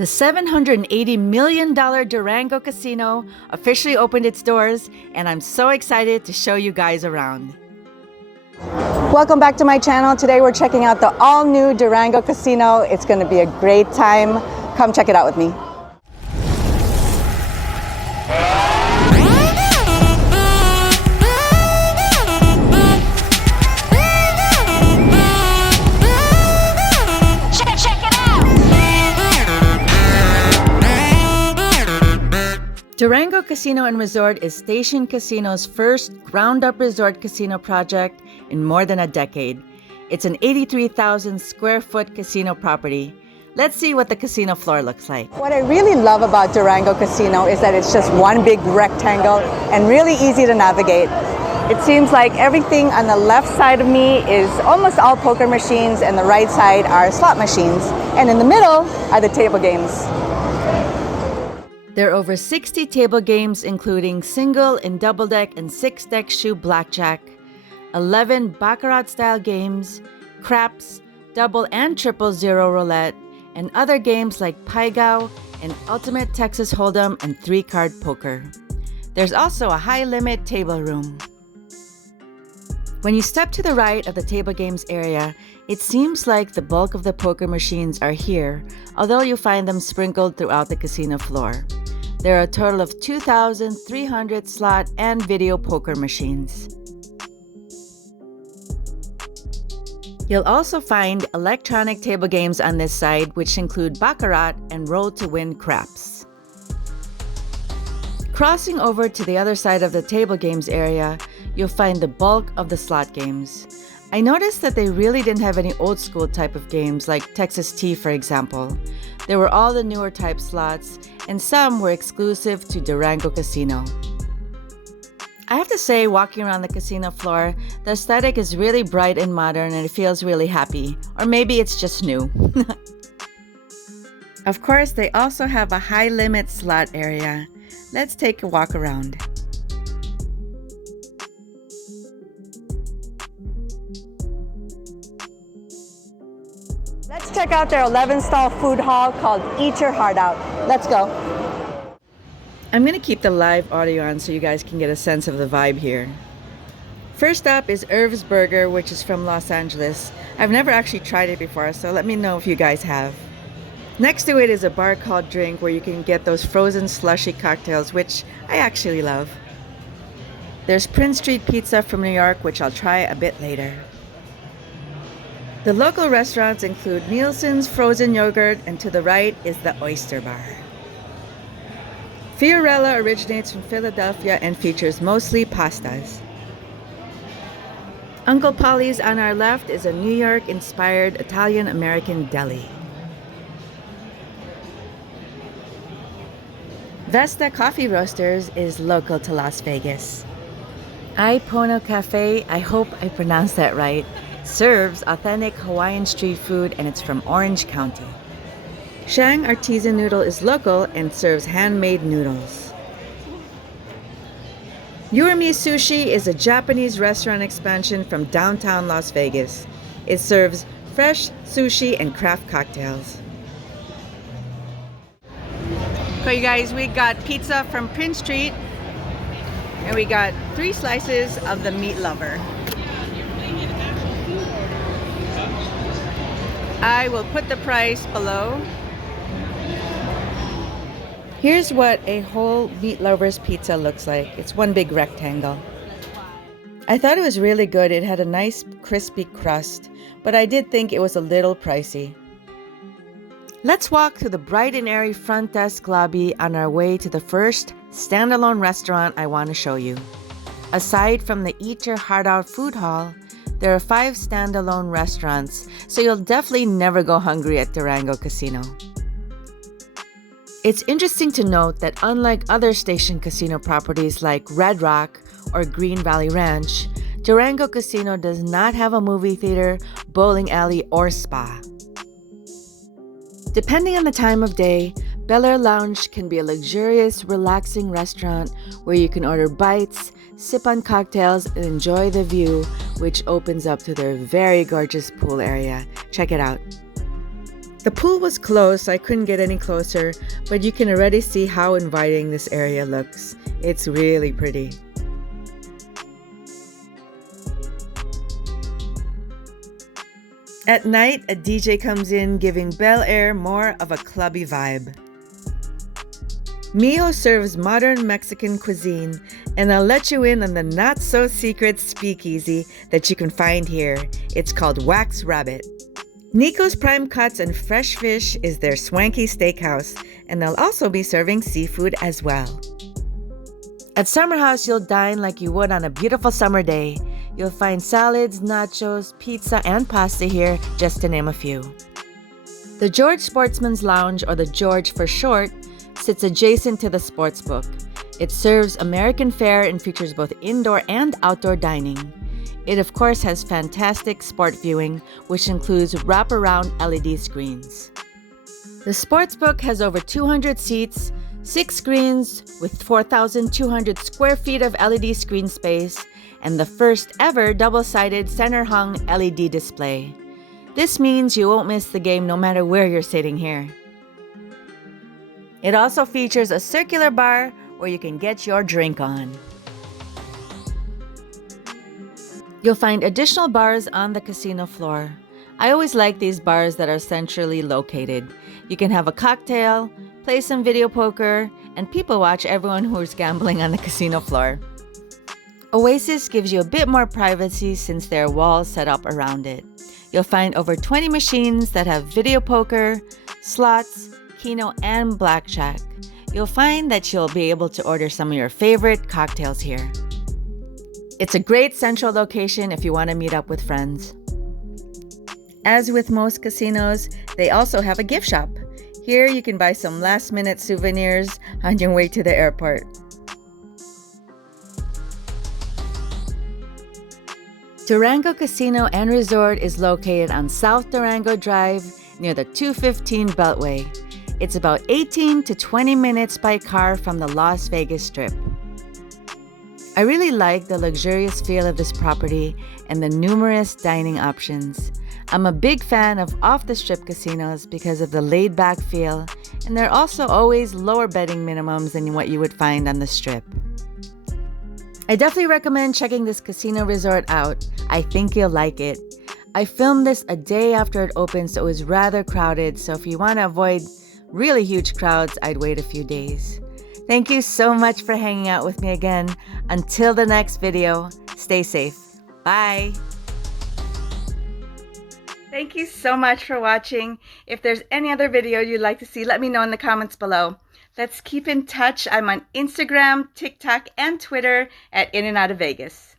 The $780 million Durango Casino officially opened its doors, and I'm so excited to show you guys around. Welcome back to my channel. Today we're checking out the all-new Durango Casino. It's going to be a great time. Come check it out with me. Durango Casino and Resort is Station Casino's first ground-up resort casino project in more than a decade. It's an 83,000 square foot casino property. Let's see what the casino floor looks like. What I really love about Durango Casino is that it's just one big rectangle and really easy to navigate. It seems like everything on the left side of me is almost all poker machines, and the right side are slot machines. And in the middle are the table games. There are over 60 table games, including single and double deck and 6-deck shoe blackjack, 11 Baccarat-style games, craps, double and triple zero roulette, and other games like Pai Gow and Ultimate Texas Hold'em and 3-card poker. There's also a high-limit table room. When you step to the right of the table games area, it seems like the bulk of the poker machines are here, although you find them sprinkled throughout the casino floor. There are a total of 2,300 slot and video poker machines. You'll also find electronic table games on this side, which include Baccarat and Roll to Win craps. Crossing over to the other side of the table games area, you'll find the bulk of the slot games. I noticed that they really didn't have any old school type of games like Texas Tea, for example. There were all the newer type slots, and some were exclusive to Durango Casino. I have to say, walking around the casino floor, the aesthetic is really bright and modern, and it feels really happy. Or maybe it's just new. Of course, they also have a high-limit slot area. Let's take a walk around. Let's check out their 11-stall food hall called Eat Your Heart Out. Let's go. I'm going to keep the live audio on so you guys can get a sense of the vibe here. First up is Irv's Burger, which is from Los Angeles. I've never actually tried it before, so let me know if you guys have. Next to it is a bar called Drink, where you can get those frozen slushy cocktails, which I actually love. There's Prince Street Pizza from New York, which I'll try a bit later. The local restaurants include Nielsen's Frozen Yogurt, and to the right is the Oyster Bar. Fiorella originates from Philadelphia and features mostly pastas. Uncle Polly's on our left is a New York-inspired Italian-American deli. Vesta Coffee Roasters is local to Las Vegas. Ipono Cafe, I hope I pronounced that right, serves authentic Hawaiian street food, and it's from Orange County. Shang Artisan Noodle is local and serves handmade noodles. Yurumi Sushi is a Japanese restaurant expansion from downtown Las Vegas. It serves fresh sushi and craft cocktails. So you guys, we got pizza from Prince Street, and we got 3 slices of the meat lover. I will put the price below. Here's what a whole meat lover's pizza looks like. It's one big rectangle. I thought it was really good. It had a nice crispy crust, but I did think it was a little pricey. Let's walk through the bright and airy front desk lobby on our way to the first standalone restaurant I want to show you. Aside from the Eat Your Heart Out food hall, there are 5 standalone restaurants, so you'll definitely never go hungry at Durango Casino. It's interesting to note that unlike other station casino properties like Red Rock or Green Valley Ranch, Durango Casino does not have a movie theater, bowling alley, or spa. Depending on the time of day, Bel Air Lounge can be a luxurious, relaxing restaurant where you can order bites, sip on cocktails, and enjoy the view, which opens up to their very gorgeous pool area. Check it out. The pool was closed, so I couldn't get any closer, but you can already see how inviting this area looks. It's really pretty. At night, a DJ comes in, giving Bel Air more of a clubby vibe. Mijo serves modern Mexican cuisine, and I'll let you in on the not-so-secret speakeasy that you can find here. It's called Wax Rabbit. Nico's Prime Cuts and Fresh Fish is their swanky steakhouse, and they'll also be serving seafood as well. At Summer House, you'll dine like you would on a beautiful summer day. You'll find salads, nachos, pizza, and pasta here, just to name a few. The George Sportsman's Lounge, or the George for short, sits adjacent to the Sportsbook. It serves American fare and features both indoor and outdoor dining. It, of course, has fantastic sport viewing, which includes wraparound LED screens. The Sportsbook has over 200 seats, 6 screens with 4,200 square feet of LED screen space, and the first ever double-sided center-hung LED display. This means you won't miss the game no matter where you're sitting here. It also features a circular bar where you can get your drink on. You'll find additional bars on the casino floor. I always like these bars that are centrally located. You can have a cocktail, play some video poker, and people watch everyone who's gambling on the casino floor. Oasis gives you a bit more privacy since there are walls set up around it. You'll find over 20 machines that have video poker, slots, Keno, and blackjack. You'll find that you'll be able to order some of your favorite cocktails here. It's a great central location if you want to meet up with friends. As with most casinos, they also have a gift shop. Here you can buy some last-minute souvenirs on your way to the airport. Durango Casino and Resort is located on South Durango Drive near the 215 Beltway. It's about 18 to 20 minutes by car from the Las Vegas Strip. I really like the luxurious feel of this property and the numerous dining options. I'm a big fan of off-the-strip casinos because of the laid-back feel, and there are also always lower betting minimums than what you would find on the Strip. I definitely recommend checking this casino resort out. I think you'll like it. I filmed this a day after it opened, so it was rather crowded, so if you want to avoid really huge crowds, I'd wait a few days. Thank you so much for hanging out with me again. Until the next video, stay safe. Bye. Thank you so much for watching. If there's any other video you'd like to see, let me know in the comments below. Let's keep in touch. I'm on Instagram, TikTok, and Twitter at inandoutofvegas.